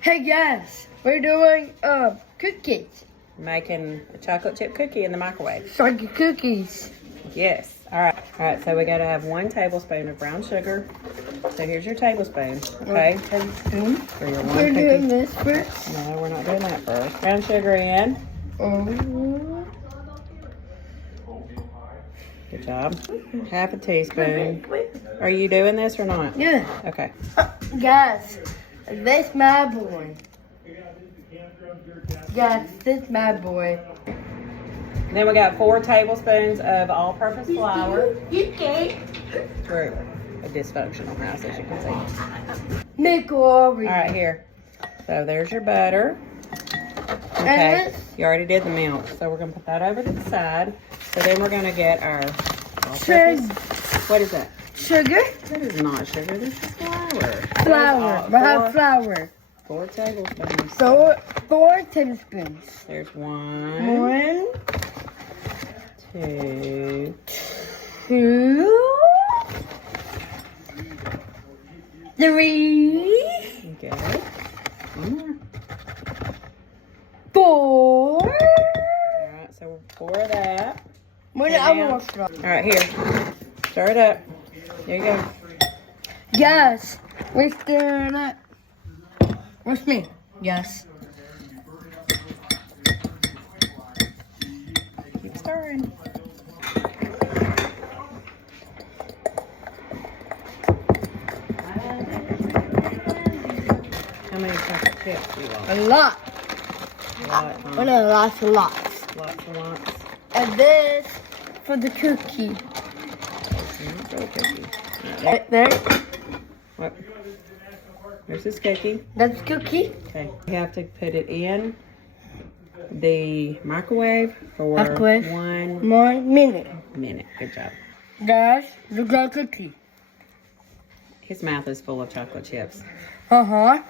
Hey guys, we're doing cookies. Making a chocolate chip cookie in the microwave. Soggy cookies. Yes. All right. So we got to have 1 tablespoon of brown sugar. So here's your tablespoon. Okay. Tablespoon. For your 1 We're cookie. doing this first. No, we're not doing that first. Brown sugar in. Oh. Good job. Half a teaspoon. Are you doing this or not? Yeah. Okay. Guys, this my boy. Guys, this my boy. Then we got 4 tablespoons of all-purpose flour. Okay. We're a dysfunctional house, as you can see. Make all All right, here. So there's your butter. Okay, And you already did the milk, so we're gonna put that over to the side. So then we're gonna get our sugar. What is that? Sugar. That is not sugar. This is flour. Flour. We have flour. 4 tablespoons. So 4 tablespoons. There's 1, 1, 2, 2, 3, okay. 1 more. 4. All right, so 4 of that. What Okay, I now- want from? All right, here. Stir it up. There you go. Yes, we're stirring up. What's me? Yes. Keep stirring. How many chocolate chips do you want? A lot. A lot, huh? Oh no, lots and lots. Lots and lots. And this for the cookie. Not so cookie. Right there. What? There's this cookie. That's cookie. Okay. You have to put it in the microwave for Microwave. 1 1 minute. minute. Good job. Guys, look at cookie. His mouth is full of chocolate chips. Uh-huh.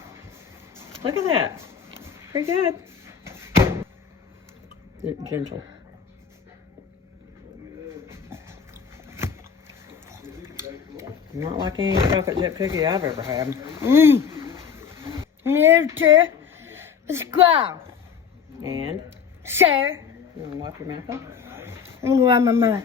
Look at that. Pretty good. Gentle. Not like any chocolate chip cookie I've ever had. Mmm. Need to subscribe, And share, you want to wipe your mouth off? and grab my mouth.